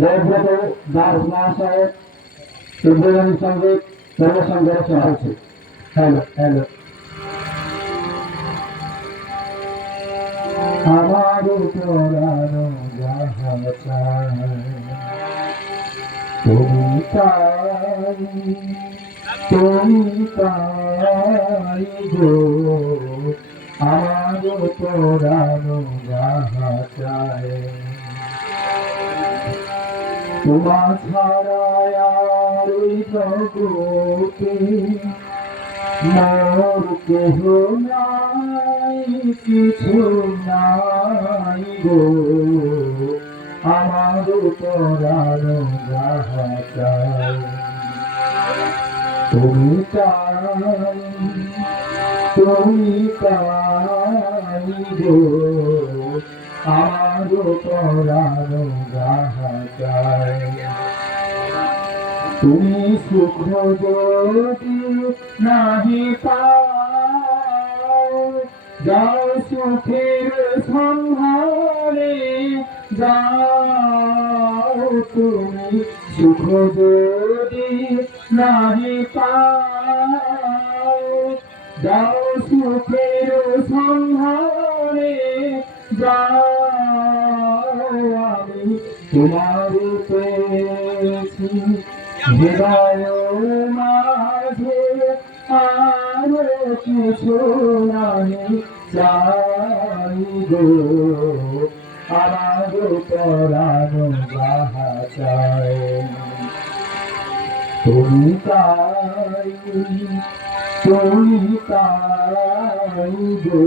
জয়ব্রত দাস মহাশয়ের উদ্বোধনী সঙ্গীত পরিবেশন করে শোনা হচ্ছে। Hello hello. আমার পুরানো যাহা চাই তুমি তাই, তুমি তাই গো। আমার পুরানো যাহা চাই তোমা ছাড়া আর ওই জগতে মোর কেহ নাই, কিছু নাই গো। আমার পরানো যাহা চাই তুমি তাই, তুমি তাই গো। আমার পরানো যাহা চাই তুমি সুখ যদি নাহি পাও, যাও সুখের সন্ধানে যাও। তুমি সুখ যদি নাহি পাও, যাও সুখের সন্ধানে যাও। আমি তোমার পেয়েছি হৃদয় মাঝে, আরো কিছু নাহি চাই গো। আমার পরানো যাহা চাই তুমি তাই, তুমি তাই গো।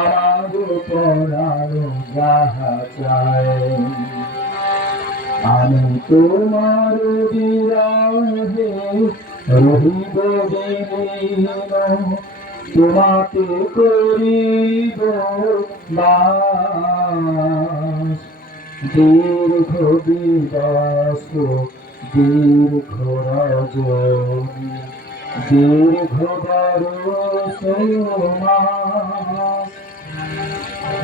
আমার পরানো যাহা চাই আমি তোমার বিরহে রহিব বিলীন, তোমাকে করিব বাস। দীর্ঘ দিবস দীর্ঘ রজনী, দীর্ঘ বরষ মাস।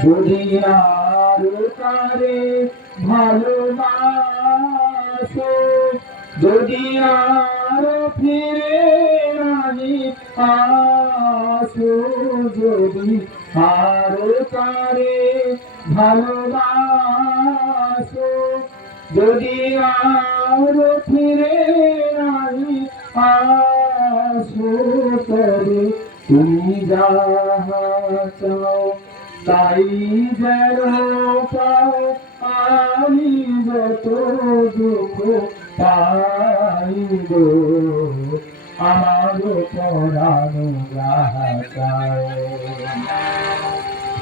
যদি আর তারে ভালোবাসো, যদি আর ফিরে নাহি আসো, যদি আর তারে ভালোবাসো, যদি আর ফিরে নাহি আসো, তবে তুমি যাহা চাও তাই যেন পাও। আমি যত দুঃখ পাই গো, আমার পরানো যাহা চাই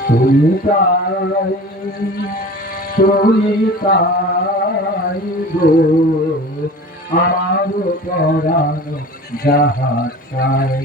তুমি তাই, তুমি তাই গো। আমার পরানো যাহা চাই।